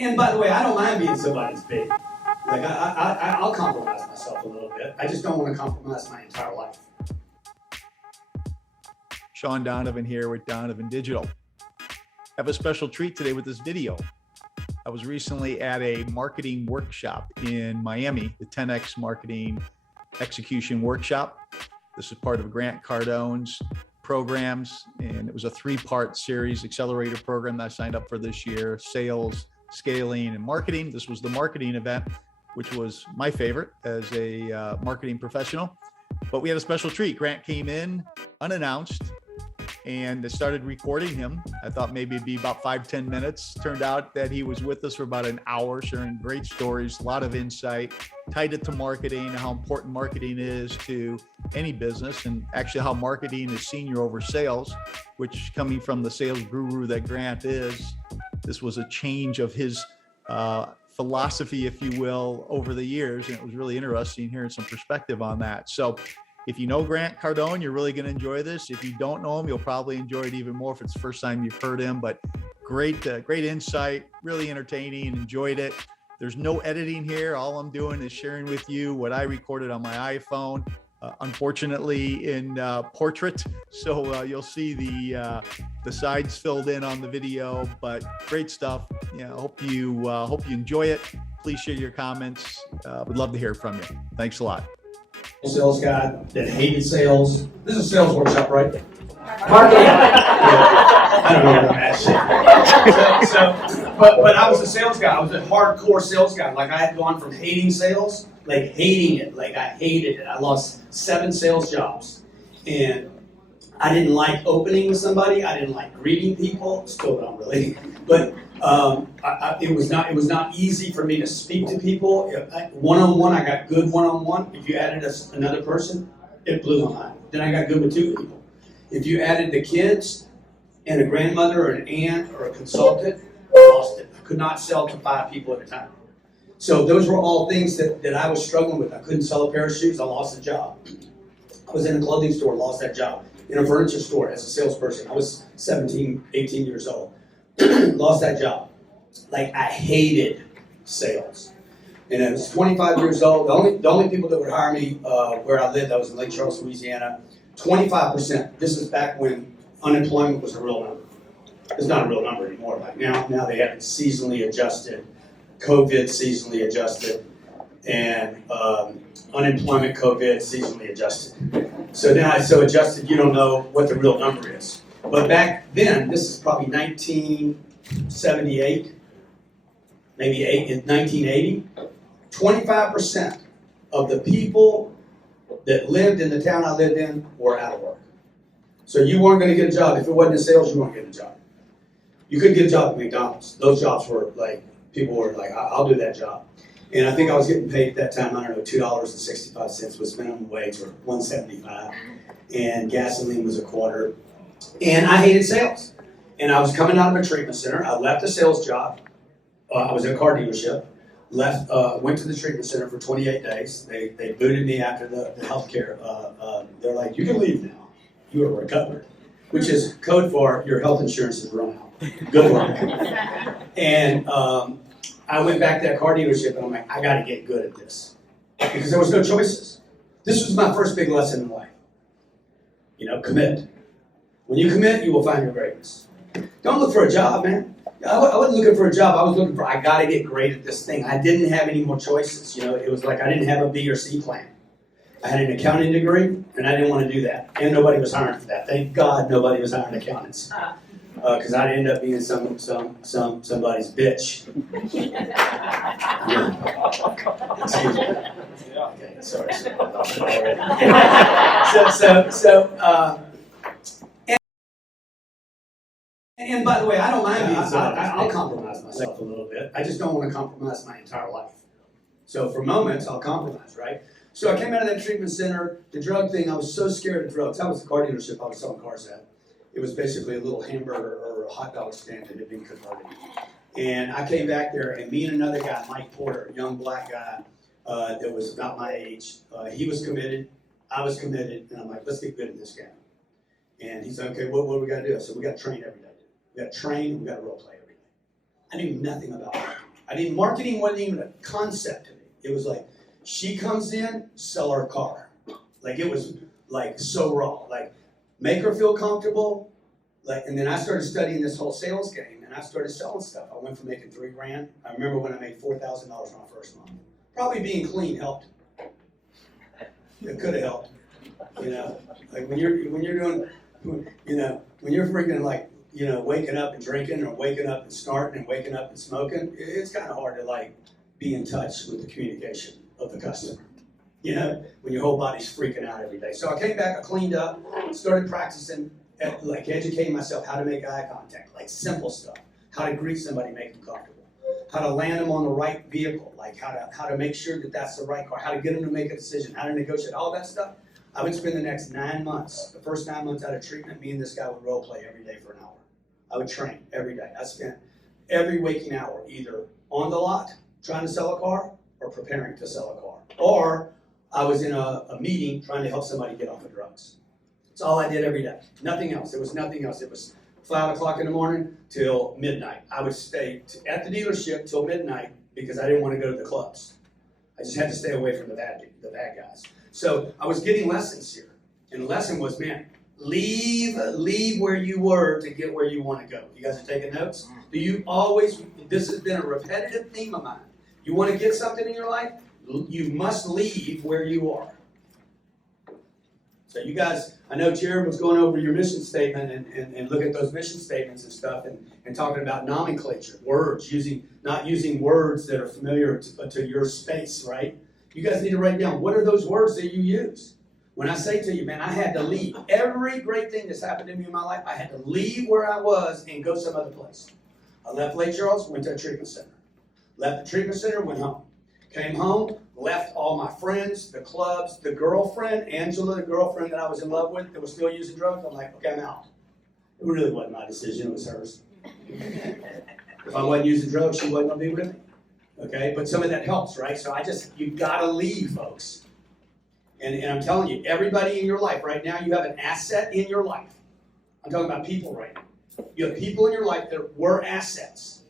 And by the way, I don't mind being somebody's baby. Like I'll compromise myself a little bit. I just don't want to compromise my entire life. Sean Donovan here with Donovan Digital. I have a special treat today with this video. I was recently at a marketing workshop in Miami, the 10X Marketing Execution Workshop. This is part of Grant Cardone's programs, and it was a 3-part series accelerator program that I signed up for this year: sales, scaling, and marketing. This was the marketing event, which was my favorite as a marketing professional. But we had a special treat. Grant came in unannounced and started recording him. I thought maybe it'd be about 5-10 minutes. Turned out that he was with us for about an hour, sharing great stories, a lot of insight, tied it to marketing, how important marketing is to any business, and actually how marketing is senior over sales, which, coming from the sales guru that Grant is, this was a change of his philosophy, if you will, over the years. And it was really interesting hearing some perspective on that. So if you know Grant Cardone, you're really going to enjoy this. If you don't know him, you'll probably enjoy it even more if it's the first time you've heard him. But great insight, really entertaining, enjoyed it. There's no editing here. All I'm doing is sharing with you what I recorded on my iPhone, unfortunately in portrait. So you'll see the sides filled in on the video, but great stuff. Yeah, hope you enjoy it. Please share your comments. Would love to hear from you. Thanks a lot. Sales guy that hated sales. This is a sales workshop, right? Marketing. I don't know that shit. But I was a sales guy. I was a hardcore sales guy. Like, I had gone from hating sales, like hating it, like I hated it. I lost 7 sales jobs, and I didn't like opening with somebody. I didn't like greeting people. Still don't really. But it was not easy for me to speak to people. One-on-one, I got good one-on-one. If you added another person, it blew my mind. Then I got good with 2 people. If you added the kids and a grandmother or an aunt or a consultant, I lost it. I could not sell to 5 people at a time. So those were all things that I was struggling with. I couldn't sell a pair of shoes. I lost a job. I was in a clothing store, lost that job. In a furniture store as a salesperson. I was 17, 18 years old. Lost that job. Like, I hated sales. And I was 25 years old. The only people that would hire me where I lived, I was in Lake Charles, Louisiana, 25%. This is back when unemployment was a real number. It's not a real number anymore. Like now they have it seasonally adjusted, COVID seasonally adjusted, and unemployment COVID seasonally adjusted. So now it's so adjusted you don't know what the real number is. But back then, this is probably 1978, maybe 1980, 25% of the people that lived in the town I lived in were out of work. So you weren't going to get a job. If it wasn't in sales, you weren't getting a job. You couldn't get a job at McDonald's. Those jobs were like, people were like, I'll do that job. And I think I was getting paid at that time, I don't know, $2.65 was minimum wage, or $1.75, and gasoline was $0.25. And I hated sales. And I was coming out of a treatment center. I left a sales job. I was at a car dealership. Went to the treatment center for 28 days. They booted me after the healthcare. They're like, you can leave now. You are recovered, which is code for your health insurance is run out. Good luck. And I went back to that car dealership, and I'm like, I got to get good at this, because there was no choices. This was my first big lesson in life. Commit. When you commit, you will find your greatness. Don't look for a job, man. I wasn't looking for a job. I was looking for, I got to get great at this thing. I didn't have any more choices. It was like I didn't have a B or C plan. I had an accounting degree, and I didn't want to do that. And nobody was hiring for that. Thank God nobody was hiring accountants. Because I'd end up being somebody's bitch. Yeah. Excuse me. Okay, sorry. And by the way, I don't mind being I'll compromise myself a little bit. I just don't want to compromise my entire life. So for moments, I'll compromise, right? So I came out of that treatment center. The drug thing, I was so scared of drugs. I was the car dealership I was selling cars at. It was basically a little hamburger or a hot dog stand that had been converted. And I came back there, and me and another guy, Mike Porter, a young black guy that was about my age, he was committed, I was committed, and I'm like, let's get good at this guy. And he said, okay, what do we got to do? I said, we got to train every day. We got to train, we got to role play every day. I knew nothing about marketing. Marketing wasn't even a concept to me. It was like, she comes in, sell her car. Like, it was like so raw. Like, make her feel comfortable. Like, and then I started studying this whole sales game, and I started selling stuff. I went from making $3,000. I remember when I made $4,000 my first month. Probably being clean helped. It could have helped. You know, like when you're doing, you know, when you're freaking like, you know, waking up and drinking, or waking up and snorting, and waking up and smoking, it's kind of hard to like be in touch with the communication of the customer. You know, when your whole body's freaking out every day. So I came back, I cleaned up, started practicing, like educating myself how to make eye contact, like simple stuff, how to greet somebody, make them comfortable, how to land them on the right vehicle, like how to make sure that that's the right car, how to get them to make a decision, how to negotiate, all that stuff. I would spend the next 9 months, the first 9 months out of treatment, me and this guy would role play every day for an hour. I would train every day. I spent every waking hour either on the lot trying to sell a car or preparing to sell a car. Or I was in a meeting trying to help somebody get off of drugs. That's all I did every day. Nothing else. There was nothing else. It was 5 o'clock in the morning till midnight. I would stay at the dealership till midnight because I didn't want to go to the clubs. I just had to stay away from the bad guys. So I was getting lessons here. And the lesson was, man, leave where you were to get where you want to go. You guys are taking notes? Do you always, this has been a repetitive theme of mine. You want to get something in your life? You must leave where you are. So you guys, I know Jared was going over your mission statement and look at those mission statements and stuff and talking about nomenclature, words, not using words that are familiar to your space, right? You guys need to write down, what are those words that you use? When I say to you, man, I had to leave. Every great thing that's happened to me in my life, I had to leave where I was and go some other place. I left Lake Charles, went to a treatment center. Left the treatment center, went home. Came home, left all my friends, the clubs, the girlfriend, Angela, the girlfriend that I was in love with that was still using drugs. I'm like, okay, I'm out. It really wasn't my decision, it was hers. If I wasn't using drugs, she wasn't going to be with me. Okay, but some of that helps, right? So you gotta leave, folks. And I'm telling you, everybody in your life right now, you have an asset in your life. I'm talking about people right now. You have people in your life that were assets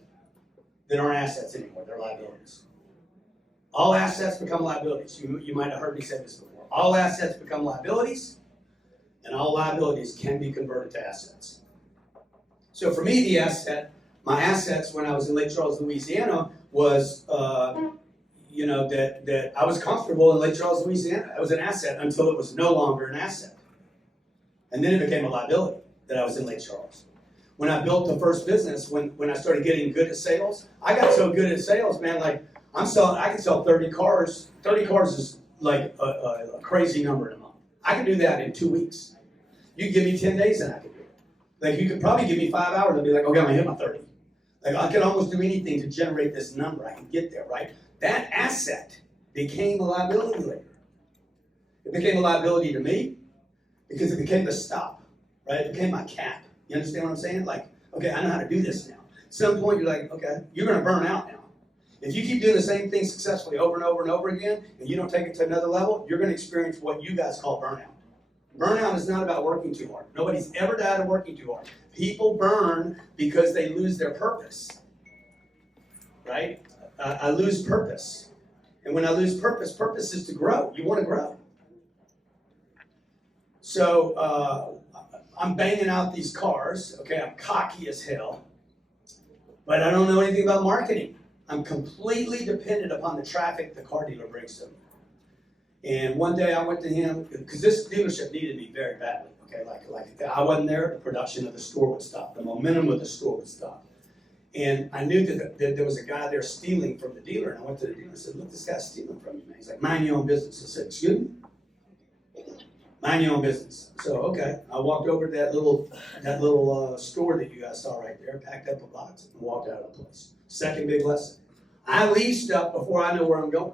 that aren't assets anymore, they're liabilities. All assets become liabilities. You might have heard me say this before. All assets become liabilities, and all liabilities can be converted to assets. So for me, my assets when I was in Lake Charles, Louisiana, was, that I was comfortable in Lake Charles, Louisiana. It was an asset until it was no longer an asset. And then it became a liability that I was in Lake Charles. When I built the first business, when I started getting good at sales, I got so good at sales, man, like, I can sell 30 cars. 30 cars is like a crazy number in a month. I can do that in 2 weeks. You give me 10 days and I can do it. Like, you could probably give me 5 hours and be like, okay, I'm gonna hit my 30. Like, I could almost do anything to generate this number. I can get there, right? That asset became a liability later. It became a liability to me because it became the stop, right? It became my cap. You understand what I'm saying? Like, okay, I know how to do this now. At some point, you're like, okay, you're gonna burn out now. If you keep doing the same thing successfully over and over and over again, and you don't take it to another level, you're gonna experience what you guys call burnout. Burnout is not about working too hard. Nobody's ever died of working too hard. People burn because they lose their purpose, right? I lose purpose. And when I lose purpose, purpose is to grow. You want to grow. So I'm banging out these cars. Okay, I'm cocky as hell. But I don't know anything about marketing. I'm completely dependent upon the traffic the car dealer brings to me. And one day I went to him, because this dealership needed me very badly. Okay, like I wasn't there, the production of the store would stop. The momentum of the store would stop. And I knew that there was a guy there stealing from the dealer. And I went to the dealer and said, look, this guy's stealing from you, man. He's like, mind your own business. I said, excuse me? Mind your own business. So, okay. I walked over to that little store that you guys saw right there, packed up a box, and walked out of the place. Second big lesson. I leave stuff before I know where I'm going.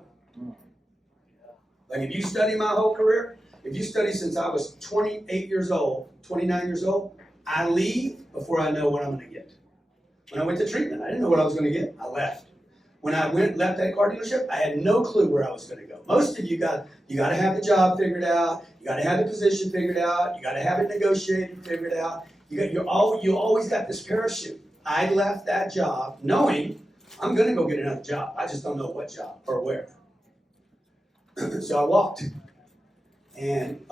Like, if you study my whole career, if you study since I was 28 years old, 29 years old, I leave before I know what I'm going to get. When I went to treatment, I didn't know what I was going to get. I left. When I left that car dealership, I had no clue where I was going to go. Most of you got to have the job figured out. You got to have the position figured out. You got to have it negotiated, figured out. You always got this parachute. I left that job knowing I'm gonna go get another job. I just don't know what job or where. So I walked. And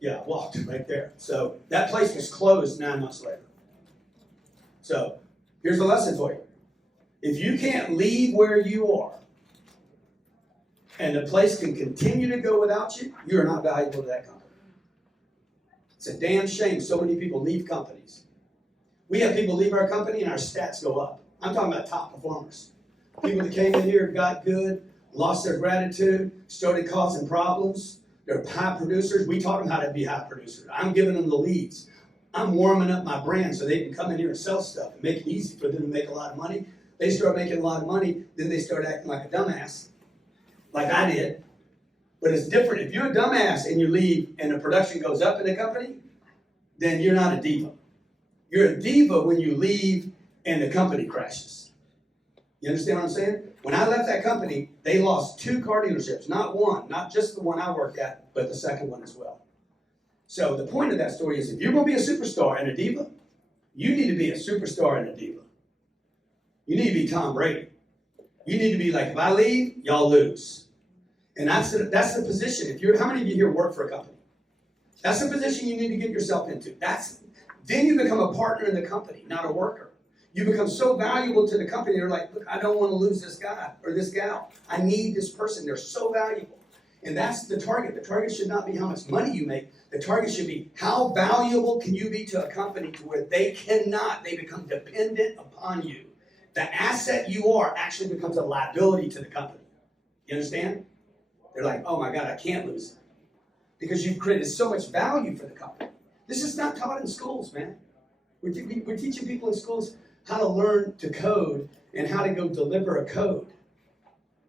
yeah, I walked right there. So that place was closed 9 months later. So here's the lesson for you. If you can't leave where you are, and the place can continue to go without you, you're not valuable to that company. It's a damn shame so many people leave companies. We have people leave our company and our stats go up. I'm talking about top performers. People that came in here, got good, lost their gratitude, started causing problems. They're high producers. We taught them how to be high producers. I'm giving them the leads. I'm warming up my brand so they can come in here and sell stuff and make it easy for them to make a lot of money. They start making a lot of money, then they start acting like a dumbass, like I did. But it's different. If you're a dumbass and you leave and the production goes up in the company, then you're not a diva. You're a diva when you leave and the company crashes. You understand what I'm saying? When I left that company, they lost 2 car dealerships, not one, not just the one I worked at, but the second one as well. So the point of that story is if you're going to be a superstar and a diva, you need to be a superstar and a diva. You need to be Tom Brady. You need to be like, if I leave, y'all lose. And that's the position. How many of you here work for a company? That's the position you need to get yourself into. Then you become a partner in the company, not a worker. You become so valuable to the company, you're like, look, I don't want to lose this guy or this gal. I need this person. They're so valuable. And that's the target. The target should not be how much money you make. The target should be how valuable can you be to a company to where they become dependent upon you. The asset you are actually becomes a liability to the company. You understand? They're like, oh my God, I can't lose it. Because you've created so much value for the company. This is not taught in schools, man. We're teaching people in schools how to learn to code and how to go deliver a code,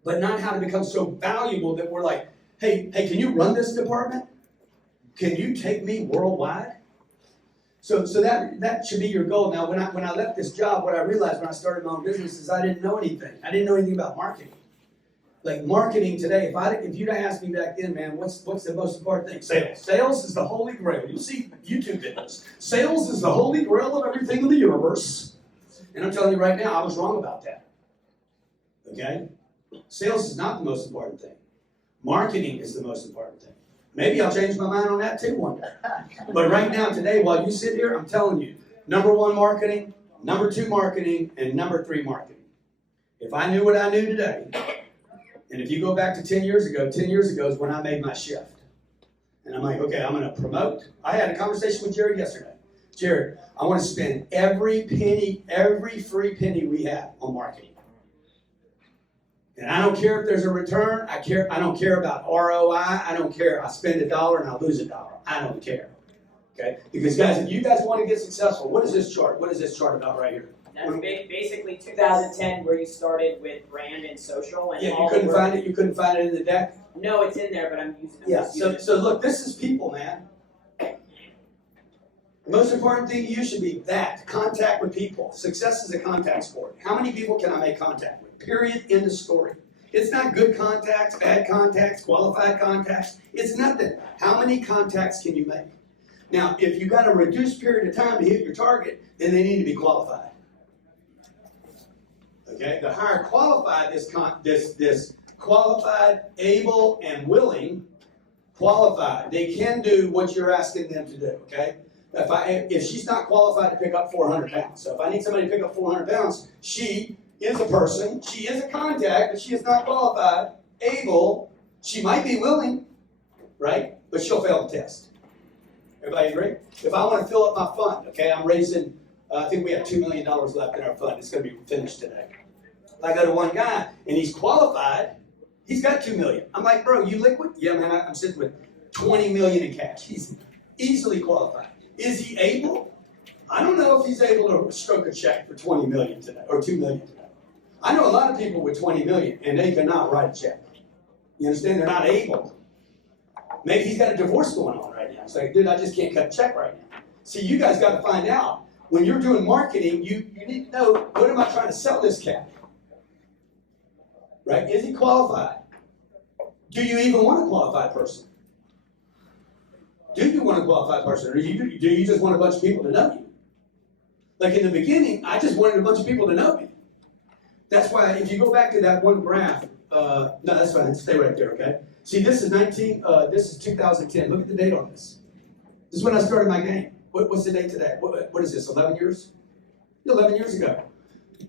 but not how to become so valuable that we're like, hey, can you run this department? Can you take me worldwide? So that should be your goal. Now, when I left this job, what I realized when I started my own business is I didn't know anything. I didn't know anything about marketing. Like marketing today, if you'd asked me back then, man, what's the most important thing? Sales. Sales is the holy grail. You see YouTube videos. Sales is the holy grail of everything in the universe. And I'm telling you right now, I was wrong about that. Okay? Sales is not the most important thing. Marketing is the most important thing. Maybe I'll change my mind on that too one day. But right now, today, while you sit here, I'm telling you, number 1, marketing, number 2, marketing, and number 3, marketing. If I knew what I knew today, and if you go back to 10 years ago is when I made my shift. And I'm like, okay, I'm going to promote. I had a conversation with Jared yesterday. Jared, I want to spend every penny, every free penny we have on marketing. And I don't care if there's a return. I don't care about ROI. I don't care. I spend $1 and I lose $1. I don't care. Okay? Because guys, if you guys want to get successful, what is this chart? What is this chart about right here? That's basically 2010 where you started with brand and social. And yeah, you couldn't find it. You couldn't find it in the deck. No, it's in there, but I'm using it. Yeah. So look, this is people, man. The most important thing to you should be contact with people. Success is a contact sport. How many people can I make contact with? Period. End of story. It's not good contacts, bad contacts, qualified contacts. It's nothing. How many contacts can you make? Now, if you've got a reduced period of time to hit your target, then they need to be qualified. Okay? The higher qualified this qualified, able, and willing, qualified. They can do what you're asking them to do. Okay? If she's not qualified to pick up 400 pounds, so if I need somebody to pick up 400 pounds, she is a person, she is a contact, but she is not qualified, able, she might be willing, right? But she'll fail the test. Everybody agree? If I want to fill up my fund, okay, I'm raising, I think we have $2 million left in our fund. It's going to be finished today. I go to one guy, and he's qualified. He's got $2 million. I'm like, bro, you liquid? Yeah, man, I'm sitting with $20 million in cash. He's easily qualified. Is he able? I don't know if he's able to stroke a check for $20 million today, or $2 million today. I know a lot of people with $20 million, and they cannot write a check. You understand? They're not able. Maybe he's got a divorce going on right now. It's like, dude, I just can't cut a check right now. See, you guys got to find out. When you're doing marketing, you need to know, what am I trying to sell this cat? Right? Is he qualified? Do you even want a qualified person? Do you want a qualified person, or do you just want a bunch of people to know you? Like in the beginning, I just wanted a bunch of people to know me. That's why if you go back to that one graph, no, that's fine. Stay right there, okay? See, this is 2010. Look at the date on this. This is when I started my game. What's the date today? What is this? 11 years? 11 years ago.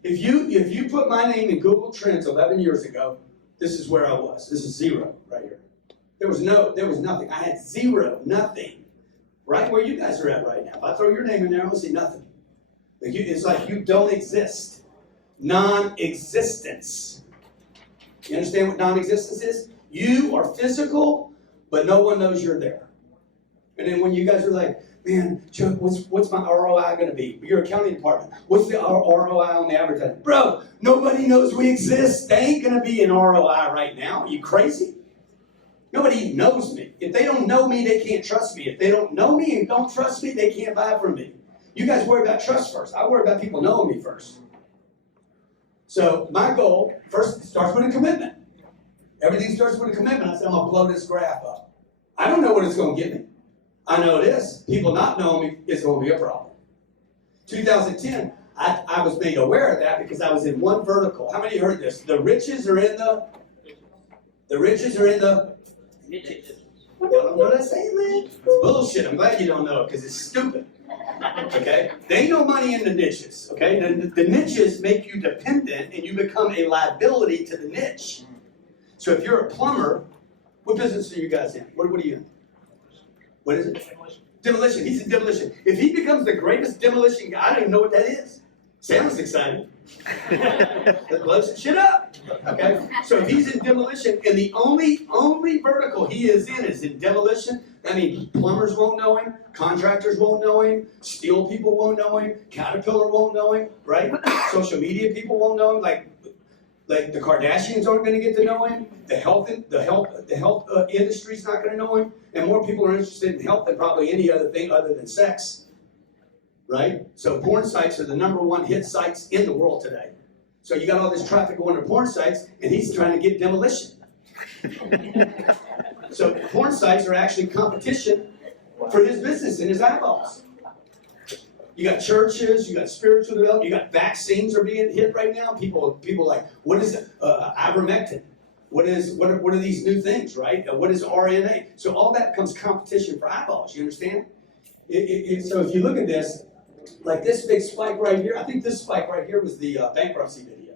If you put my name in Google Trends 11 years ago, this is where I was. This is zero right here. There was nothing. I had zero, nothing. Right where you guys are at right now. If I throw your name in there, I will see nothing. It's like you don't exist. Non-existence. You understand what non-existence is? You are physical, but no one knows you're there. And then when you guys are like, man, Chuck, what's my ROI going to be? Your accounting department. What's the ROI on the advertising? Bro, nobody knows we exist. They ain't going to be an ROI right now. Are you crazy? Nobody knows me. If they don't know me, they can't trust me. If they don't know me and don't trust me, they can't buy from me. You guys worry about trust first. I worry about people knowing me first. So my goal, first, starts with a commitment. Everything starts with a commitment. I said, I'm going to blow this graph up. I don't know what it's going to get me. I know this. People not knowing me is going to be a problem. 2010, I was made aware of that because I was in one vertical. How many heard this? The riches are in the Niches. Y'all don't know what I'm saying, man? It's bullshit. I'm glad you don't know it because it's stupid. Okay? There ain't no money in the niches. Okay? The niches make you dependent and you become a liability to the niche. So if you're a plumber, what business are you guys in? What are you in? What is it? Demolition. He's in demolition. If he becomes the greatest demolition guy, I don't even know what that is. Sounds exciting. That blows some shit up. Okay? So if he's in demolition, and the only vertical he is in demolition, that means plumbers won't know him, contractors won't know him, steel people won't know him, Caterpillar won't know him, right? Social media people won't know him, like the Kardashians aren't going to get to know him. The health industry's not going to know him, and more people are interested in health than probably any other thing other than sex, right? So porn sites are the #1 hit sites in the world today. So you got all this traffic going to porn sites, and he's trying to get demolition. So porn sites are actually competition for his business and his eyeballs. You got churches, you got spiritual development, you got vaccines are being hit right now. People like, what is ivermectin? What are these new things, right? What is RNA? So all that becomes competition for eyeballs. You understand? So if you look at this, like this big spike right here, I think this spike right here was the bankruptcy video.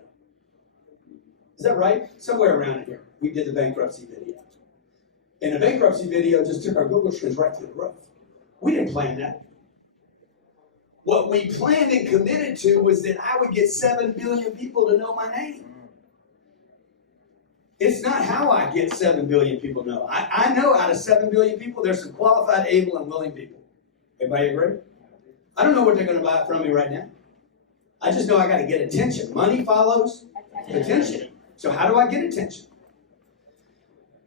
Is that right? Somewhere around here, we did the bankruptcy video. And the bankruptcy video just took our Google trends right through the roof. We didn't plan that. What we planned and committed to was that I would get 7 billion people to know my name. It's not how I get 7 billion people to know. I know out of 7 billion people, there's some qualified, able, and willing people. Everybody agree? I don't know what they're going to buy from me right now. I just know I got to get attention. Money follows attention. So how do I get attention?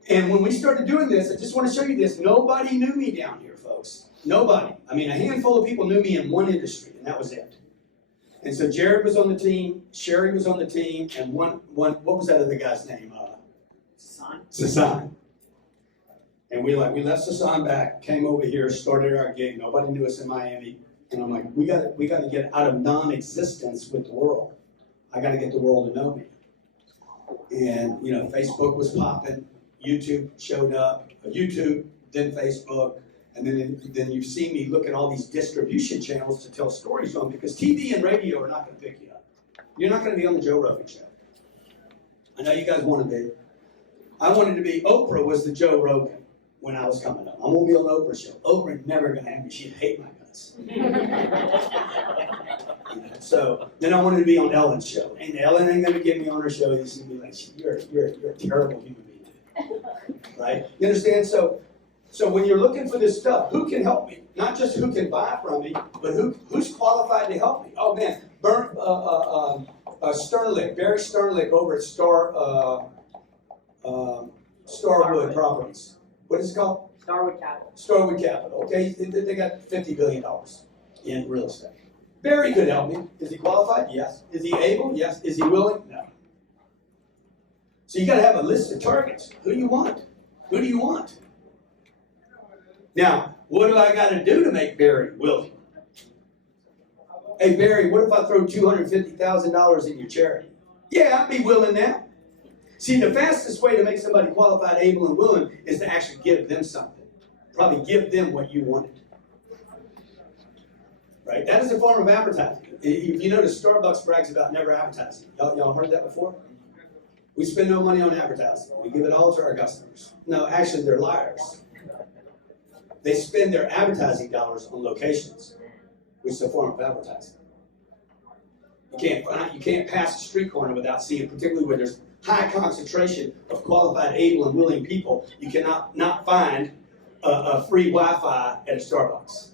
And when we started doing this, I just want to show you this. Nobody knew me down here, folks. Nobody. I mean, a handful of people knew me in one industry, and that was it. And so Jared was on the team, Sherry was on the team, and one what was that other guy's name? Sasan. And we left Sasan back, came over here, started our gig. Nobody knew us in Miami. And I'm like, we got to get out of non-existence with the world. I got to get the world to know me. And Facebook was popping, YouTube showed up, YouTube, then Facebook. And then you see me look at all these distribution channels to tell stories on, because TV and radio are not going to pick you up. You're not going to be on the Joe Rogan show. I know you guys want to be. I wanted to be. Oprah was the Joe Rogan when I was coming up. I'm going to be on the Oprah show. Oprah never going to have me. She'd hate my guts. So then I wanted to be on Ellen's show. And Ellen ain't going to get me on her show. She's going to be like, you're a terrible human being. Right? You understand? So when you're looking for this stuff, who can help me? Not just who can buy from me, but who's qualified to help me? Oh man, Sternlick, Barry Sternlick over at Starwood Properties. What is it called? Starwood Capital. Starwood Capital. Okay, they got $50 billion in real estate. Barry could help me. Is he qualified? Yes. Is he able? Yes. Is he willing? No. So you got to have a list of targets. Who do you want? Who do you want? Now, what do I got to do to make Barry willing? Hey, Barry, what if I throw $250,000 in your charity? Yeah, I'd be willing now. See, the fastest way to make somebody qualified, able, and willing is to actually give them something. Probably give them what you wanted. Right? That is a form of advertising. If you notice, Starbucks brags about never advertising. Y'all heard that before? We spend no money on advertising. We give it all to our customers. No, actually, they're liars. They spend their advertising dollars on locations, which is a form of advertising. You can't pass a street corner without seeing, particularly where there's high concentration of qualified, able, and willing people, you cannot not find a free Wi-Fi at a Starbucks.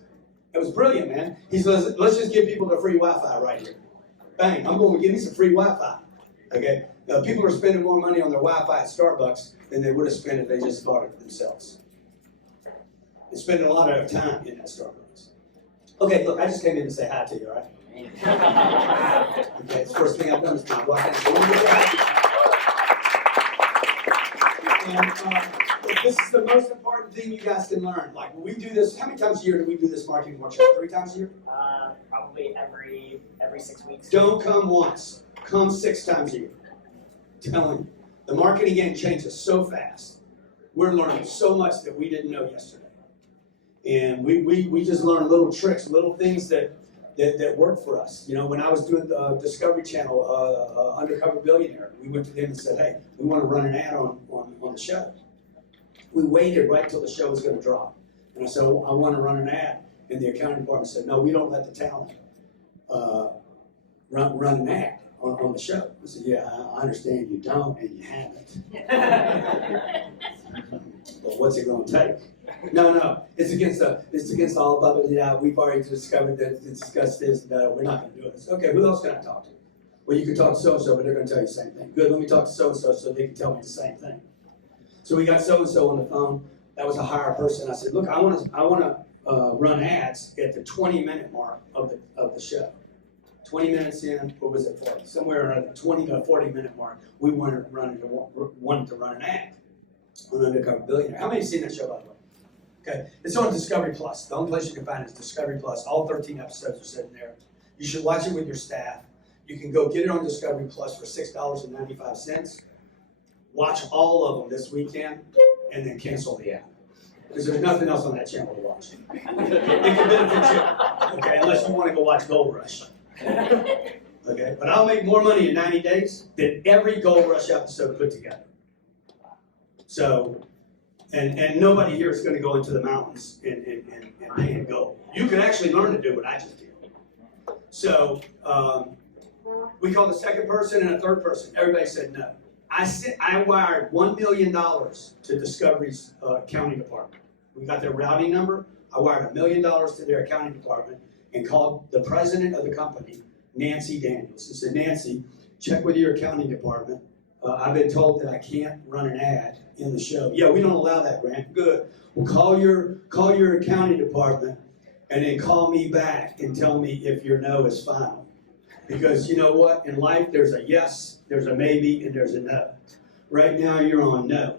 It was brilliant, man. He says, let's just give people the free Wi-Fi right here. Bang, I'm going to give me some free Wi-Fi. Okay? Now, people are spending more money on their Wi-Fi at Starbucks than they would have spent if they just bought it themselves. They're spending a lot of their time in that Starbucks. Okay, look, I just came in to say hi to you, all right? Okay, it's the first thing I've done is kind of walk in. And this is the most important thing you guys can learn. Like, when we do this, how many times a year do we do this marketing workshop? 3 times a year? Probably every 6 weeks. Don't come once. Come 6 times a year. I'm telling you, the marketing game changes so fast. We're learning so much that we didn't know yesterday. And we just learned little tricks, little things that work for us. You know, when I was doing the Discovery Channel, Undercover Billionaire, we went to them and said, hey, we want to run an ad on the show. We waited right till the show was going to drop. And I said, I want to run an ad. And the accounting department said, no, we don't let the talent run an ad on the show. I said, yeah, I understand you don't and you haven't. But what's it going to take? No, it's against all bubbly. We've already discovered that, discussed this. No, we're not going to do it. Okay, who else can I talk to? Well, you can talk to so-and-so, but they're going to tell you the same thing. Good, let me talk to so-and-so so they can tell me the same thing. So we got so-and-so on the phone. That was a higher person. I said, look, I want to run ads at the 20-minute mark of the show. 20 minutes in, what was it for? Somewhere around the 20 to 40-minute mark, we wanted to run an ad on Undercover Billionaire. How many have seen that show, by the way? Okay, it's on Discovery Plus. The only place you can find it is Discovery Plus. All 13 episodes are sitting there. You should watch it with your staff. You can go get it on Discovery Plus for $6.95. Watch all of them this weekend, and then cancel the app. Because there's nothing else on that channel to watch. It can benefit you, okay, unless you want to go watch Gold Rush. Okay, but I'll make more money in 90 days than every Gold Rush episode put together. So, and nobody here is going to go into the mountains and pan gold. You can actually learn to do what I just did. So, we called a second person and a third person. Everybody said no. I wired $1 million to Discovery's accounting department. We got their routing number. I wired $1 million to their accounting department and called the president of the company, Nancy Daniels. I said, Nancy, check with your accounting department. I've been told that I can't run an ad in the show. Yeah, we don't allow that, Grant. Good. Well, call your accounting department and then call me back and tell me if your no is final. Because you know what? In life, there's a yes, there's a maybe, and there's a no. Right now, you're on no.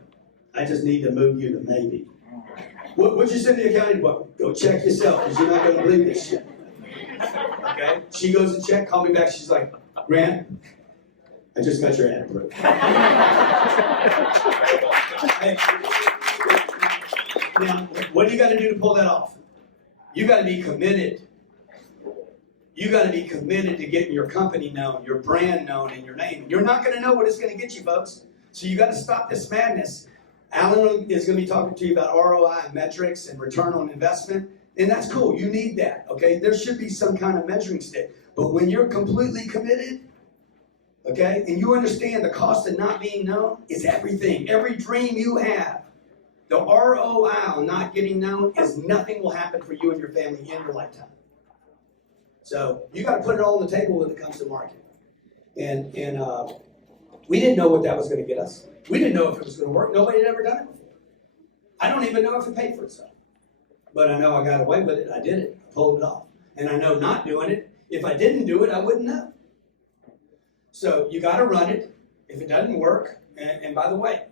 I just need to move you to maybe. What'd you say to the accounting department? Go check yourself, because you're not going to believe this shit. Okay? She goes to check, call me back. She's like, Grant, I just got your ad approved. Now, what do you got to do to pull that off? You got to be committed. You got to be committed to getting your company known, your brand known, and your name. And you're not going to know what it's going to get you, folks. So you got to stop this madness. Alan is going to be talking to you about ROI and metrics and return on investment. And that's cool. You need that, okay? There should be some kind of measuring stick. But when you're completely committed, okay, and you understand the cost of not being known is everything. Every dream you have, the ROI on not getting known is nothing will happen for you and your family in your lifetime. So you got to put it all on the table when it comes to marketing. And we didn't know what that was going to get us. We didn't know if it was going to work. Nobody had ever done it before. I don't even know if it paid for itself. But I know I got away with it. I did it. I pulled it off. And I know not doing it, if I didn't do it, I wouldn't know. So you got to run it. If it doesn't work, and by the way,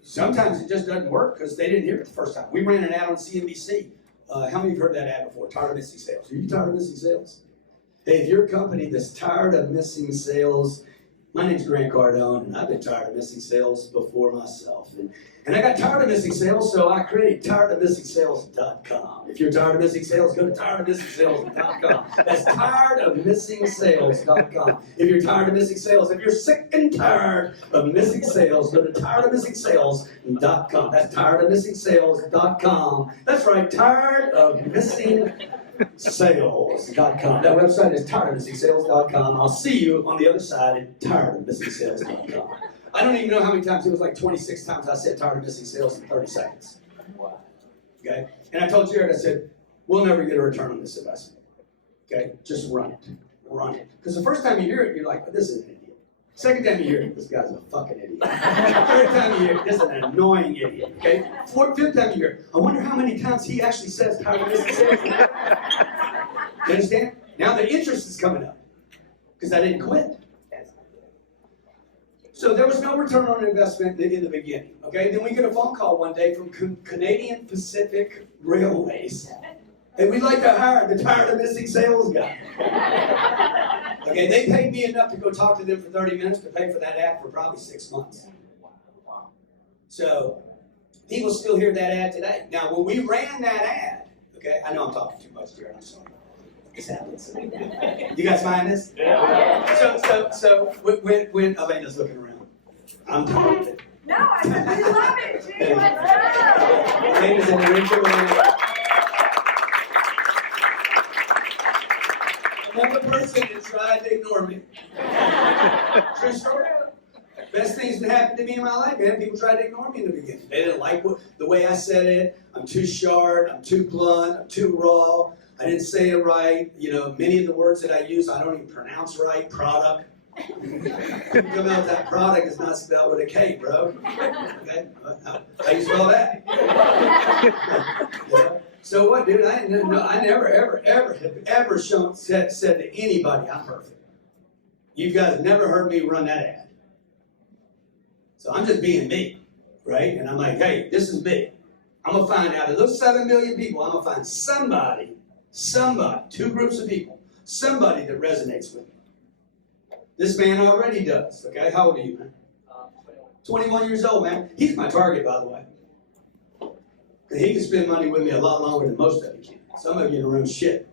sometimes it just doesn't work because they didn't hear it the first time. We ran an ad on CNBC. How many of you have heard that ad before? Tired of missing sales. Are you tired of missing sales? Hey, if you're a company that's tired of missing sales, My name's Grant Cardone, and I've been tired of missing sales before myself. And I got tired of missing sales, so I created tiredofmissingsales.com. If you're tired of missing sales, go to tiredofmissingsales.com. That's tiredofmissingsales.com. If you're tired of missing sales, if you're sick and tired of missing sales, go to tiredofmissingsales.com. That's tiredofmissingsales.com. That's right, tiredofmissingsales.com. That website is tiredofmissingsales.com. I'll see you on the other side at tiredofmissingsales.com. I don't even know how many times, it was like 26 times I said tired of missing sales in 30 seconds. Okay? And I told Jared, I said, we'll never get a return on this investment. Okay? Just run it. Run it. Because the first time you hear it, you're like, this is an idiot. Second time you hear it, this guy's a fucking idiot. Third time you hear it, this is an annoying idiot. Okay? Fifth time you hear it, I wonder how many times he actually says tired of missing sales. You understand? Now the interest is coming up. Because I didn't quit. So there was no return on investment in the beginning, okay? Then we get a phone call one day from Canadian Pacific Railways, and we'd like to hire the tired of missing sales guy. Okay, they paid me enough to go talk to them for 30 minutes to pay for that ad for probably 6 months. So people still hear that ad today. Now, when we ran that ad, okay, I know I'm talking too much here, I'm sorry. This happens. You guys find this? Yeah. So when Elena's looking around, I'm talking to it. No, I said we love it, Gee. Let's go. Elena's in the room too. Another person that tried to ignore me. True story. Best things that happened to me in my life, man. People tried to ignore me in the beginning. They didn't like the way I said it. I'm too sharp. I'm too blunt. I'm too raw. I didn't say it right. You know, many of the words that I use, I don't even pronounce right. Product. Come out that product is not spelled with a K, bro. Okay? How you spell that? Yeah. So what, dude? I never, ever have said to anybody, I'm perfect. You guys have never heard me run that ad. So I'm just being me, right? And I'm like, hey, this is me. I'm going to find out of those 7 million people, I'm going to find somebody, 2 groups of people, somebody that resonates with me. This man already does, okay? How old are you, man? 21 years old, man. He's my target, by the way. Because he can spend money with me a lot longer than most of you can. Some of you in the room shit.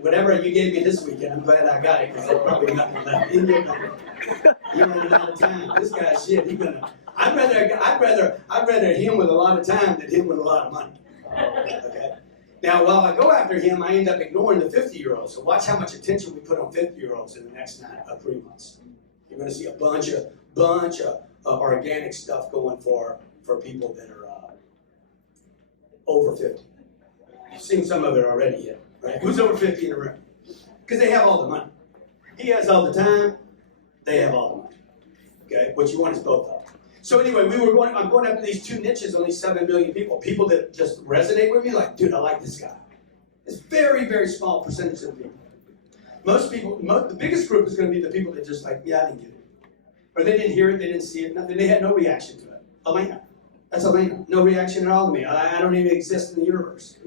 Whatever you gave me this weekend, I'm glad I got it, because there's probably nothing left in your money. You're running out of time. This guy's shit. I'd rather him with a lot of time than him with a lot of money. Okay. Now, while I go after him, I end up ignoring the 50-year-olds. So watch how much attention we put on 50-year-olds in the next 3 months. You're going to see a bunch of organic stuff going for people that are over 50. You've seen some of it already here, right? Who's over 50 in the room? Because they have all the money. He has all the time. They have all the money. Okay? What you want is both of them. So anyway, I'm going after these 2 niches on these 7 million people. People that just resonate with me, like, dude, I like this guy. It's very, very small percentage of people. Most people, the biggest group is going to be the people that just like, yeah, I didn't get it. Or they didn't hear it, they didn't see it, nothing. They had no reaction to it. Elena. That's Elena. No reaction at all to me. I don't even exist in the universe.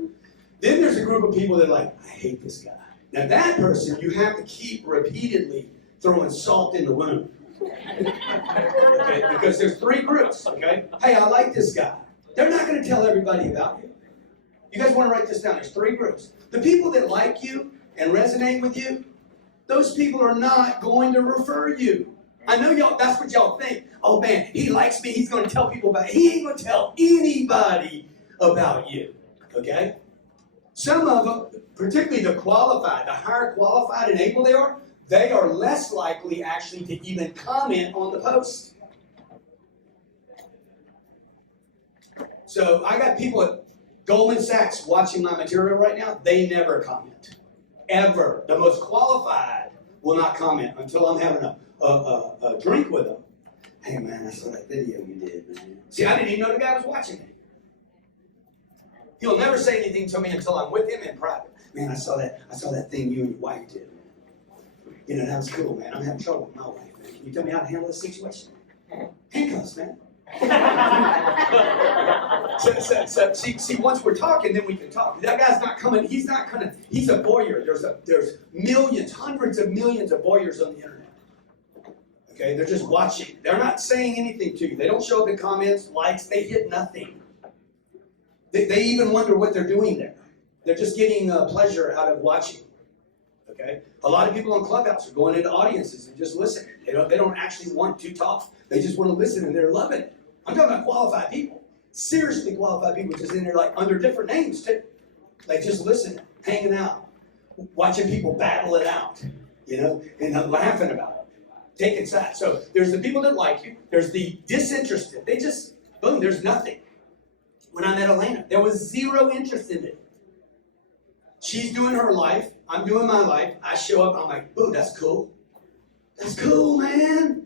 Then there's a group of people that are like, I hate this guy. Now that person, you have to keep repeatedly throwing salt in the wound. Okay, because there's 3 groups, okay? Hey, I like this guy. They're not going to tell everybody about you. You guys want to write this down. There's 3 groups. The people that like you and resonate with you, those people are not going to refer you. I know y'all, that's what y'all think. Oh man, he likes me, he's going to tell people about it. He ain't going to tell anybody about you, okay? Some of them, particularly the qualified, the higher qualified and able they are less likely actually to even comment on the post. So I got people at Goldman Sachs watching my material right now. They never comment. Ever. The most qualified will not comment until I'm having a drink with them. Hey man, I saw that video you did, man. See, I didn't even know the guy was watching me. He'll never say anything to me until I'm with him in private. Man, I saw that thing you and your wife did. You know, that was cool, man. I'm having trouble with my wife, man. Can you tell me how to handle this situation? Handcuffs, man. See, once we're talking, then we can talk. That guy's not coming. He's a voyeur. There's millions, hundreds of millions of voyeurs on the internet. Okay, they're just watching. They're not saying anything to you. They don't show up in comments, likes, they hit nothing. They even wonder what they're doing there. They're just getting pleasure out of watching. Okay, a lot of people on Clubhouse are going into audiences and just listening. They don't actually want to talk. They just want to listen, and they're loving it. I'm talking about qualified people, seriously qualified people, just in there like under different names too, like just listening, hanging out, watching people battle it out, you know, and laughing about it, taking sides. So there's the people that like you. There's the disinterested. They just boom. There's nothing. When I met Elena, there was zero interest in it. She's doing her life. I'm doing my life. I show up. I'm like, ooh, that's cool. That's cool, man.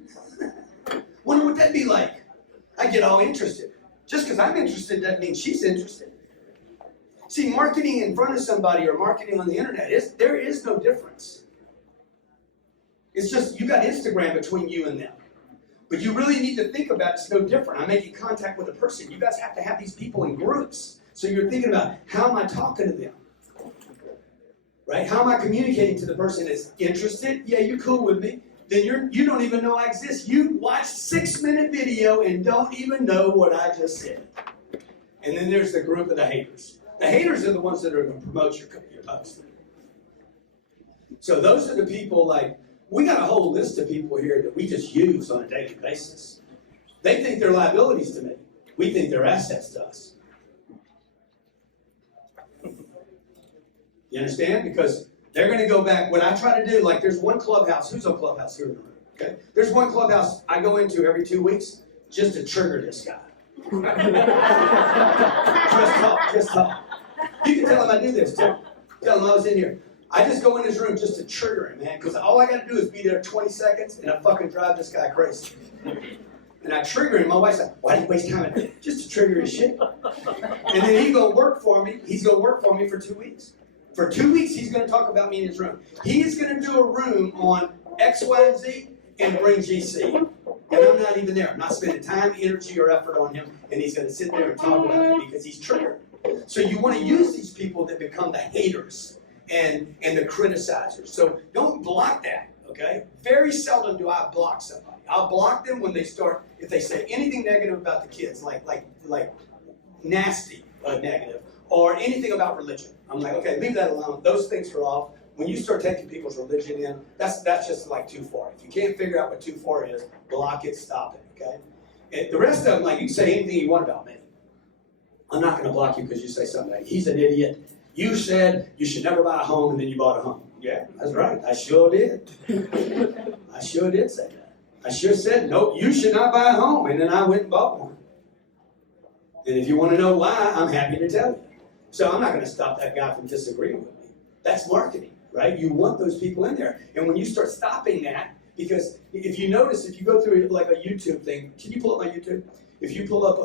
Wonder what that'd be like. I get all interested. Just because I'm interested doesn't mean she's interested. See, marketing in front of somebody or marketing on the internet, there is no difference. It's just you got Instagram between you and them. But you really need to think about it's no different. I'm making contact with a person. You guys have to have these people in groups. So you're thinking about, how am I talking to them? Right? How am I communicating to the person that's interested? Yeah, you're cool with me. Then you don't even know I exist. You watched 6-minute video and don't even know what I just said. And then there's the group of the haters. The haters are the ones that are going to promote your post. So those are the people like, we got a whole list of people here that we just use on a daily basis. They think they're liabilities to me. We think they're assets to us. You understand? Because they're going to go back. What I try to do, like there's one Clubhouse. Who's on Clubhouse here in the room? Okay. There's one Clubhouse I go into every 2 weeks just to trigger this guy. Just talk. You can tell him I do this too. Tell him I was in here. I just go in his room just to trigger him, man. Because all I got to do is be there 20 seconds and I fucking drive this guy crazy. And I trigger him. My wife's like, why do you waste time? Just to trigger his shit. And then he's going to work for me. He's going to work for me for 2 weeks. For 2 weeks, he's going to talk about me in his room. He is going to do a room on X, Y, and Z and bring GC. And I'm not even there. I'm not spending time, energy, or effort on him. And he's going to sit there and talk about me because he's triggered. So you want to use these people that become the haters and the criticizers. So don't block that, okay? Very seldom do I block somebody. I'll block them when they start, if they say anything negative about the kids, like nasty negative, or anything about religion. I'm like, okay, leave that alone. Those things are off. When you start taking people's religion in, that's just like too far. If you can't figure out what too far is, block it, stop it, okay? And the rest of them, like, you can say anything you want about me. I'm not going to block you because you say something like, he's an idiot. You said you should never buy a home, and then you bought a home. Yeah, that's right. I sure did. I sure did say that. I sure said, nope, you should not buy a home, and then I went and bought one. And if you want to know why, I'm happy to tell you. So I'm not going to stop that guy from disagreeing with me. That's marketing, right? You want those people in there. And when you start stopping that, because if you notice, if you go through like a YouTube thing, can you pull up my YouTube? If you pull up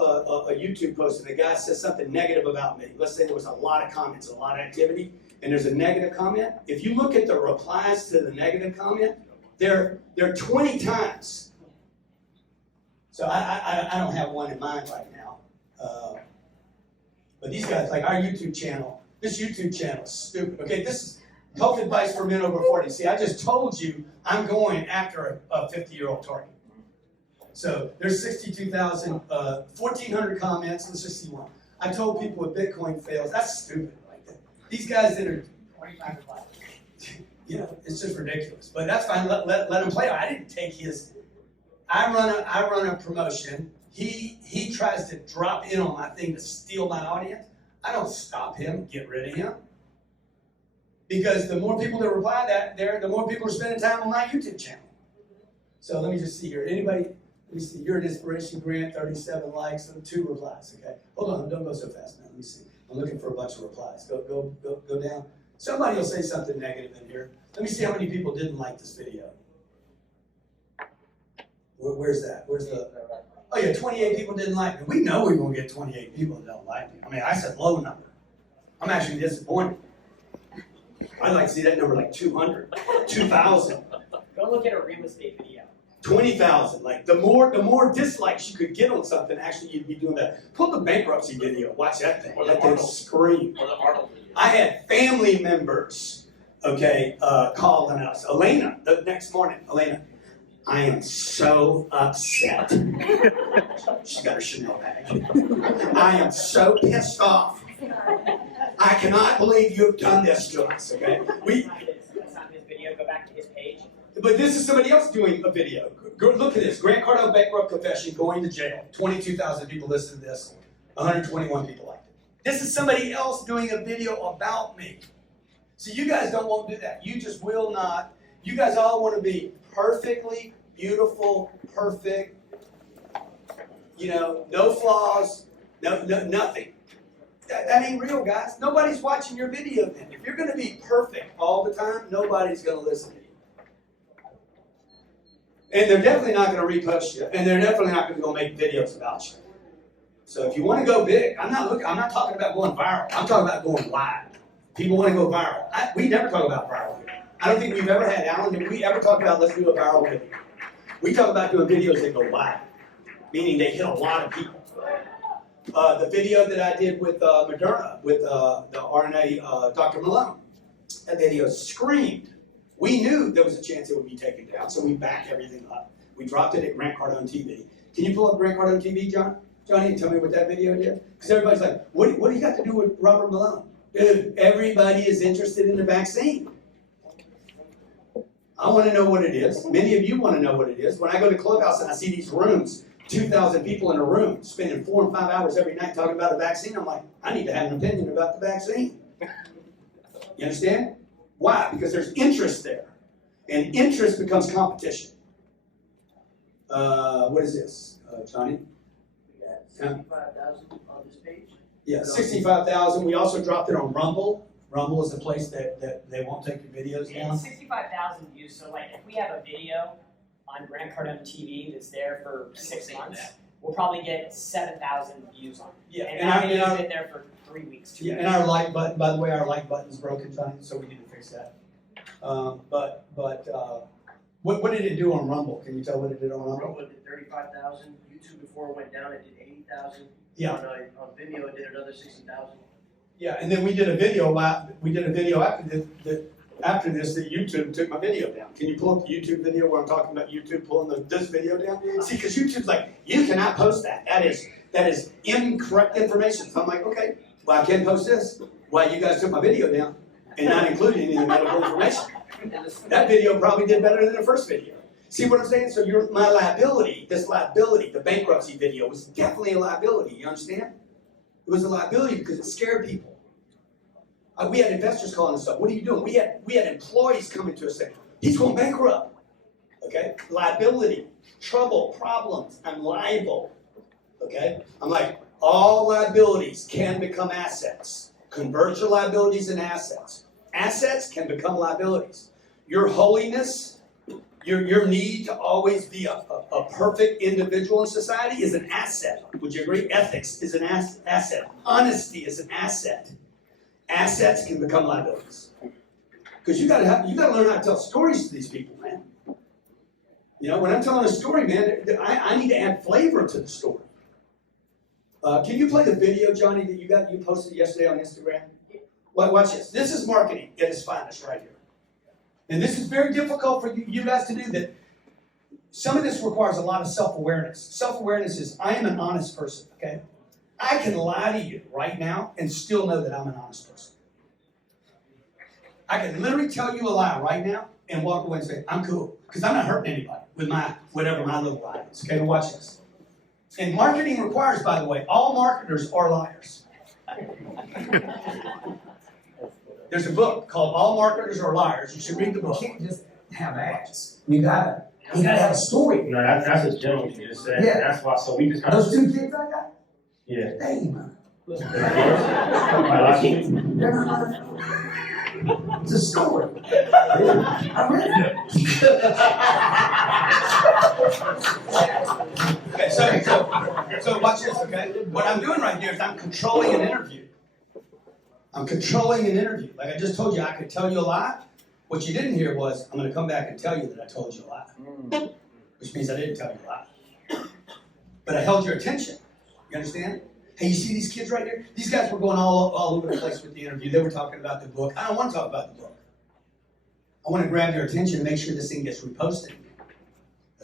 a YouTube post and the guy says something negative about me, let's say there was a lot of comments, a lot of activity, and there's a negative comment, if you look at the replies to the negative comment, they're 20 times. So I don't have one in mind right now. But these guys, like our YouTube channel, this YouTube channel is stupid. Okay, this is health advice for men over 40. See, I just told you I'm going after a 50-year-old target. So there's 62,000, 1,400 comments. Let's just see one. I told people with Bitcoin fails. That's stupid. Like that. These guys that are 25 to life. You know, it's just ridiculous. But that's fine. Let him play. I didn't take his. I run a promotion. He tries to drop in on my thing to steal my audience. I don't stop him, get rid of him. Because the more people that reply that there, the more people are spending time on my YouTube channel. So let me just see here. Anybody, let me see. You're an inspiration, Grant, 37 likes, and 2 replies. Okay. Hold on, don't go so fast, man. Let me see. I'm looking for a bunch of replies. Go down. Somebody will say something negative in here. Let me see how many people didn't like this video. Where's that? Where's the... Oh yeah, 28 people didn't like me. We know we're going to get 28 people that don't like me. I mean, I said low number. I'm actually disappointed. I'd like to see that number like 200, 2,000. Go look at a real estate video. 20,000. Like the more dislikes you could get on something, actually you'd be doing that. Pull the bankruptcy video. Watch that thing. That thing scream. Or the Arnold video. I had family members, okay, calling us. Elena, the next morning, Elena, I am so upset. She got her Chanel bag. I am so pissed off. I cannot believe you have done this to us, okay? That's not his video. Go back to his page. But this is somebody else doing a video. Look at this. Grant Cardone bankrupt confession, going to jail. 22,000 people listened to this. 121 people liked it. This is somebody else doing a video about me. So you guys won't do that. You just will not. You guys all want to be perfectly beautiful, perfect, no flaws, nothing. That ain't real, guys. Nobody's watching your video then. If you're going to be perfect all the time, nobody's going to listen to you. And they're definitely not going to repost you, and they're definitely not going to go make videos about you. So if you want to go big, I'm not talking about going viral. I'm talking about going live. People want to go viral. We never talk about viral here. I don't think we've ever had, Alan, did we ever talk about let's do a viral video? We talk about doing videos that go live, meaning they hit a lot of people. The video that I did with Moderna, with the RNA, Dr. Malone, that video screamed. We knew there was a chance it would be taken down, so we backed everything up. We dropped it at Grant Cardone TV. Can you pull up Grant Cardone TV, Johnny, and tell me what that video did? Because everybody's like, what do you got to do with Robert Malone? Dude, everybody is interested in the vaccine. I want to know what it is. Many of you want to know what it is. When I go to Clubhouse and I see these rooms, 2,000 people in a room, spending 4 and 5 hours every night talking about a vaccine, I'm like, I need to have an opinion about the vaccine. You understand? Why? Because there's interest there. And interest becomes competition. What is this, Johnny? We got 65,000 on this page. Yeah, 65,000. We also dropped it on Rumble. Rumble is a place that they won't take your videos down. 65,000 views. So like, if we have a video on Grant Cardone TV that's there for 6 months, we'll probably get 7,000 views on it. Yeah, and that video's been there for 3 weeks. 2 Yeah, weeks. and our like button, by the way, our like button's broken, Johnny, so we need to fix that. What did it do on Rumble? Can you tell what it did on Rumble? Rumble did 35,000. YouTube before it went down, it did 80,000. Yeah. On video, it did another 60,000. Yeah, and then we did a video after this that YouTube took my video down. Can you pull up the YouTube video where I'm talking about YouTube pulling this video down? See, because YouTube's like, you cannot post that. That is incorrect information. So I'm like, okay, well, I can post this. Why you guys took my video down and not including any medical information. That video probably did better than the first video. See what I'm saying? So my liability, the bankruptcy video was definitely a liability. You understand? It was a liability because it scared people. We had investors calling us up. What are you doing? We had employees coming to us saying, he's going bankrupt. Okay? Liability, trouble, problems. I'm liable. Okay? I'm like, all liabilities can become assets. Convert your liabilities into assets. Assets can become liabilities. Your holiness, your need to always be a perfect individual in society is an asset. Would you agree? Ethics is an asset. Honesty is an asset. Assets can become liabilities. Because you gotta learn how to tell stories to these people, man. You know, when I'm telling a story, man, I need to add flavor to the story. Can you play the video, Johnny, that you posted yesterday on Instagram? Watch this. This is marketing at its finest right here. And this is very difficult for you guys to do. That some of this requires a lot of self-awareness. Self-awareness is, I am an honest person, okay? I can lie to you right now and still know that I'm an honest person. I can literally tell you a lie right now and walk away and say, I'm cool. Because I'm not hurting anybody with whatever my little lie is. Okay, watch this. And marketing requires, by the way, all marketers are liars. There's a book called All Marketers Are Liars. You should read the book. You can't just have ads. You gotta have a story. No, that's a general you just said. Yeah. That's why. So we just kind of. Those 2 kids I got? Yeah. Damn. I It's a story. I read it. Okay, so watch this, okay? What I'm doing right here is I'm controlling an interview. I'm controlling an interview. Like I just told you, I could tell you a lie. What you didn't hear was, I'm going to come back and tell you that I told you a lie. Which means I didn't tell you a lie. But I held your attention. You understand? Hey, you see these kids right here? These guys were going all over the place with the interview. They were talking about the book. I don't want to talk about the book. I want to grab your attention and make sure this thing gets reposted.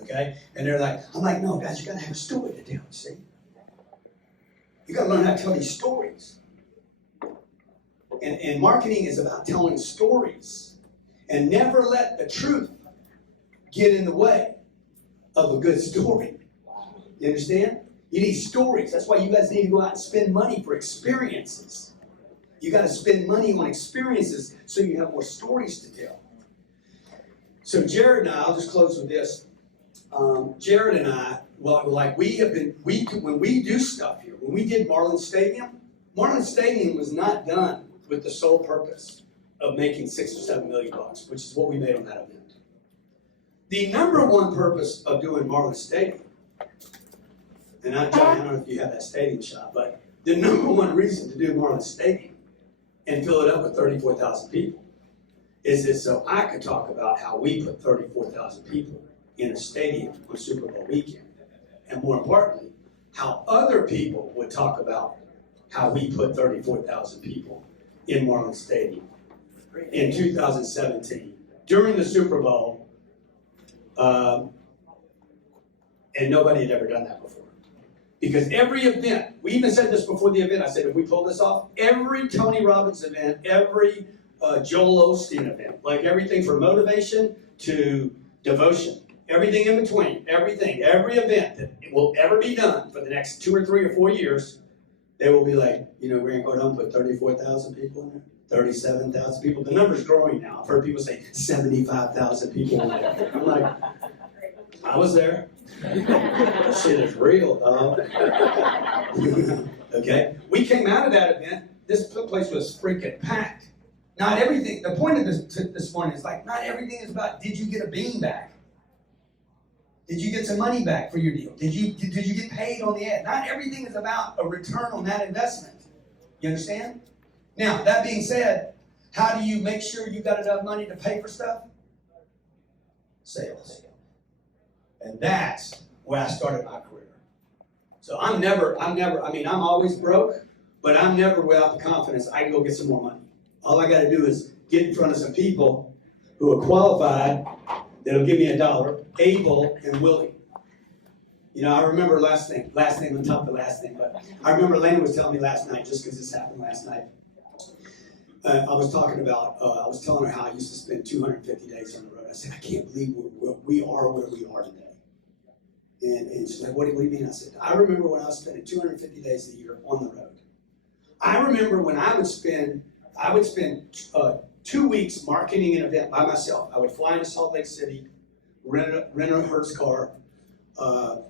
okay? And they're like, I'm like, no, guys, you gotta have a story to tell, you see? You gotta learn how to tell these stories. And marketing is about telling stories. And never let the truth get in the way of a good story. You understand? You need stories. That's why you guys need to go out and spend money for experiences. You got to spend money on experiences so you have more stories to tell. So Jared and I, I'll just close with this. Jared and I, well, like when we do stuff here, when we did Marlin Stadium was not done with the sole purpose of making $6 or $7 million, which is what we made on that event. The number one purpose of doing Marlin Stadium, and John, I don't know if you have that stadium shot, but the number one reason to do Marlin Stadium and fill it up with 34,000 people is this so I could talk about how we put 34,000 people in a stadium on Super Bowl weekend. And more importantly, how other people would talk about how we put 34,000 people in Marlin Stadium in 2017 during the Super Bowl. And nobody had ever done that before. Because every event, we even said this before the event, I said if we pull this off, every Tony Robbins event, every Joel Osteen event, like everything from motivation to devotion, everything in between, everything, every event that will ever be done for the next 2 or 3 or 4 years, they will be like, Grant Cardone put 34,000 people in there, 37,000 people. The number's growing now. I've heard people say 75,000 people in there. I'm like, I was there. That shit is real, dog. Okay? We came out of that event, this place was freaking packed. Not everything, the point of this morning is like, not everything is about, did you get a bean back? Did you get some money back for your deal? Did you get paid on the ad? Not everything is about a return on that investment. You understand? Now, that being said, how do you make sure you got enough money to pay for stuff? Sales. And that's where I started my career. So I'm always broke, but I'm never without the confidence I can go get some more money. All I got to do is get in front of some people who are qualified, that'll give me $1, able and willing. I remember last thing on top of the last thing, but I remember Lena was telling me last night, just because this happened last night, I was telling her how I used to spend 250 days on the road. I said, I can't believe we are where we are today. And she's like, what do you mean? I said, I remember when I was spending 250 days a year on the road. I remember when I would spend 2 weeks marketing an event by myself. I would fly into Salt Lake City, rent a Hertz car,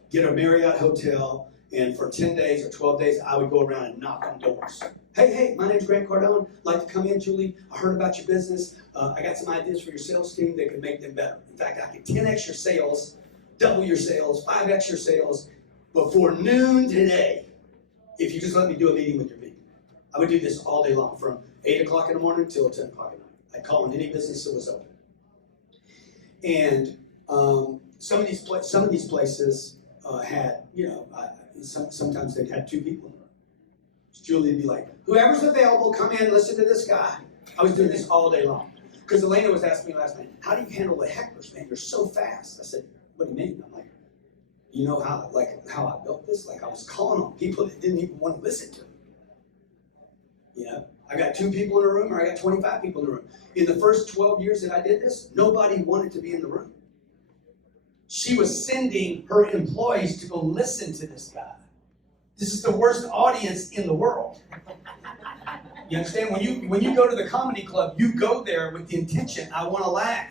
get a Marriott hotel, and for 10 days or 12 days, I would go around and knock on doors. Hey, my name's Grant Cardone. I'd like to come in, Julie. I heard about your business. I got some ideas for your sales team that could make them better. In fact, I could 10x your sales, double your sales, 5x your sales before noon today if you just let me do a meeting with your people. I would do this all day long from 8 o'clock in the morning till 10 o'clock at night. I'd call on any business that was open. And some of these places had, sometimes they had 2 people in the room. Julie would be like, whoever's available, come in, listen to this guy. I was doing this all day long. Because Elena was asking me last night, how do you handle the hecklers, man? You're so fast. I said, what do you mean? I'm like, you know how I built this? Like I was calling on people that didn't even want to listen to me. I got 2 people in a room or I got 25 people in the room. In the first 12 years that I did this, nobody wanted to be in the room. She was sending her employees to go listen to this guy. This is the worst audience in the world. You understand? When you go to the comedy club, you go there with the intention, I want to laugh.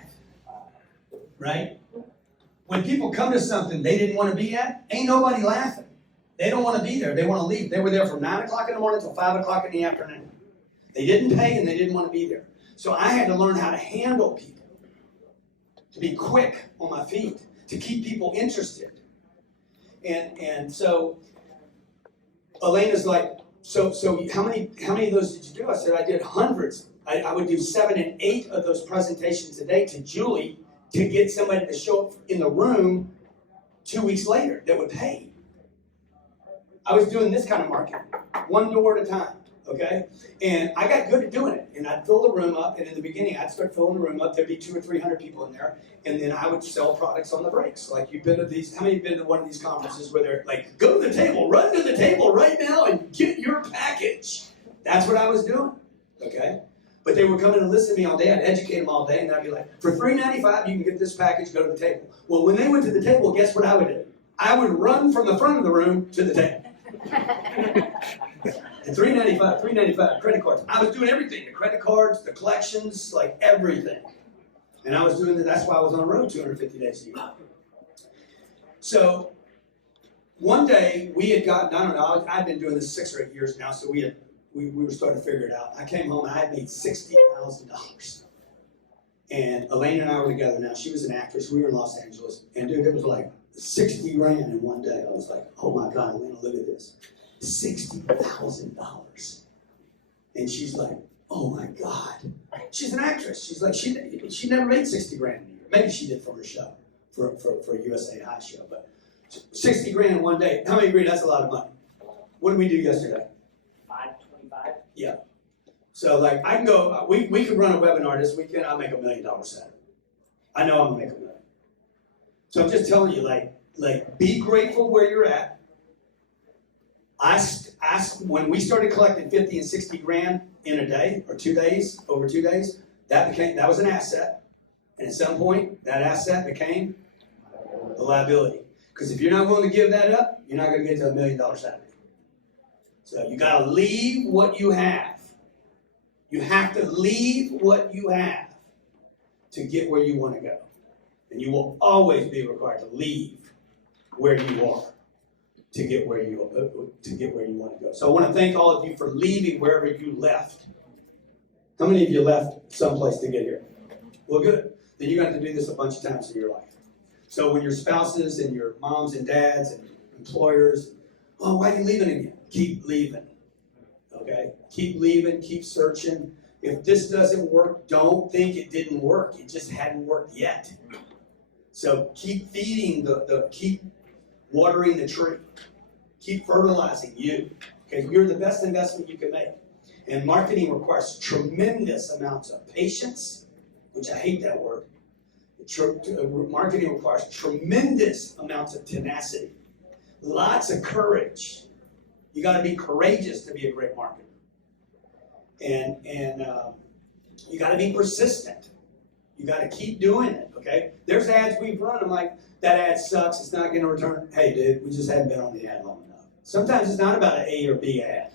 Right? When people come to something they didn't want to be at, ain't nobody laughing. They don't want to be there. They want to leave. They were there from 9 o'clock in the morning till 5 o'clock in the afternoon. They didn't pay and they didn't want to be there. So I had to learn how to handle people, to be quick on my feet, to keep people interested. And so Elena's like, so how many of those did you do? I said, I did hundreds. I would do 7 and 8 of those presentations a day to Julie to get somebody to show up in the room 2 weeks later that would pay. I was doing this kind of marketing, 1 door at a time, okay? And I got good at doing it. And I'd fill the room up, and in the beginning, I'd start filling the room up. There'd be 200 or 300 people in there, and then I would sell products on the breaks. Like, you've been to these, how many have been to one of these conferences where they're like, go to the table, run to the table right now and get your package? That's what I was doing, okay? But they would come in and listen to me all day. I'd educate them all day, and I'd be like, for $3.95, you can get this package, go to the table. Well, when they went to the table, guess what I would do? I would run from the front of the room to the table. And $3.95, credit cards. I was doing everything, the credit cards, the collections, like everything. And I was doing that, that's why I was on the road 250 days a year. So, one day, we had gotten, I don't know, I've been doing this 6 or 8 years now, so we were starting to figure it out. I came home and I had made $60,000. And Elaine and I were together now. She was an actress. We were in Los Angeles. And dude, it was like 60 grand in one day. I was like, oh my God, Elena, look at this. $60,000. And she's like, oh my God. She's an actress. She's like, she never made 60 grand in a year. Maybe she did for her show, for a USA High show. But 60 grand in one day. How many agree that's a lot of money? What did we do yesterday? 525. Yeah. So like I can go, we could run a webinar this weekend, I'll make $1 million Saturday. I know I'm gonna make $1 million. So I'm just telling you, like be grateful where you're at. When we started collecting 50 and 60 grand in a day or 2 days, over 2 days, that was an asset. And at some point, that asset became a liability. Because if you're not willing to give that up, you're not gonna get to $1 million Saturday. So you gotta leave what you have. You have to leave what you have to get where you want to go. And you will always be required to leave where you are to get where you want to go. So I want to thank all of you for leaving wherever you left. How many of you left someplace to get here? Well, good. Then you're going to have to do this a bunch of times in your life. So when your spouses and your moms and dads and employers, oh, why are you leaving again? Keep leaving. Okay? Keep leaving, keep searching. If this doesn't work, don't think it didn't work. It just hadn't worked yet. So keep feeding keep watering the tree. Keep fertilizing you. Okay? You're the best investment you can make. And marketing requires tremendous amounts of patience, which I hate that word. Marketing requires tremendous amounts of tenacity. Lots of courage. You got to be courageous to be a great marketer. And you got to be persistent. You got to keep doing it, okay? There's ads we've run. I'm like, that ad sucks. It's not going to return. Hey, dude, we just haven't been on the ad long enough. Sometimes it's not about an A or B ad,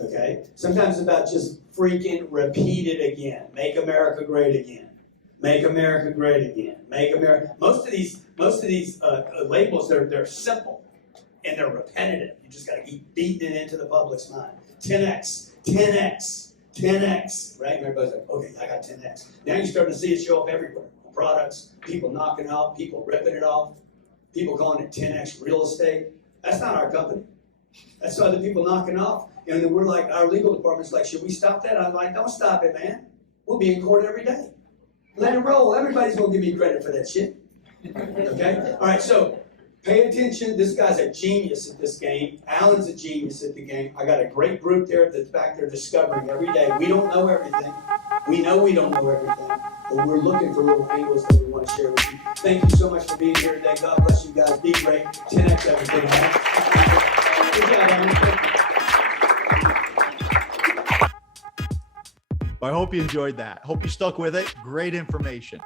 okay? Sometimes it's about just freaking repeat it again. Make America great again. Make America great again. Make America. Most of these labels, they're simple and they're repetitive. You just got to keep beating it into the public's mind. 10x, 10x, 10x, right? And everybody's like, okay, I got 10x. Now you're starting to see it show up everywhere. Products, people knocking out, people ripping it off, people calling it 10x real estate. That's not our company. That's other people knocking off. And then we're like, our legal department's like, should we stop that? I'm like, don't stop it, man. We'll be in court every day. Let it roll. Everybody's going to give me credit for that shit. Okay? All right, so pay attention. This guy's a genius at this game. Alan's a genius at the game. I got a great group there that's back there discovering every day. We don't know everything. We know we don't know everything. But we're looking for little angles that we want to share with you. Thank you so much for being here today. God bless you guys. Be great. 10x everything. Right? Good job, Alan. I hope you enjoyed that. Hope you stuck with it. Great information.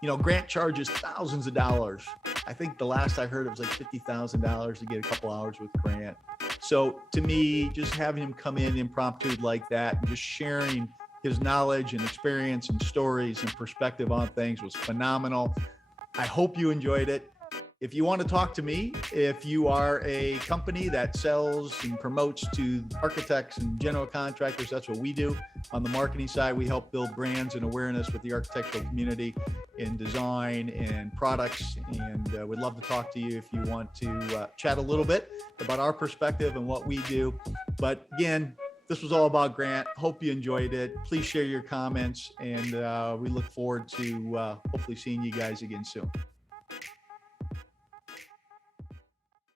You know, Grant charges thousands of dollars. I think the last I heard it was like $50,000 to get a couple hours with Grant. So to me, just having him come in impromptu like that and just sharing his knowledge and experience and stories and perspective on things was phenomenal. I hope you enjoyed it. If you want to talk to me, if you are a company that sells and promotes to architects and general contractors, that's what we do. On the marketing side, we help build brands and awareness with the architectural community in design and products. And we'd love to talk to you if you want to chat a little bit about our perspective and what we do. But again, this was all about Grant. Hope you enjoyed it. Please share your comments, and we look forward to hopefully seeing you guys again soon.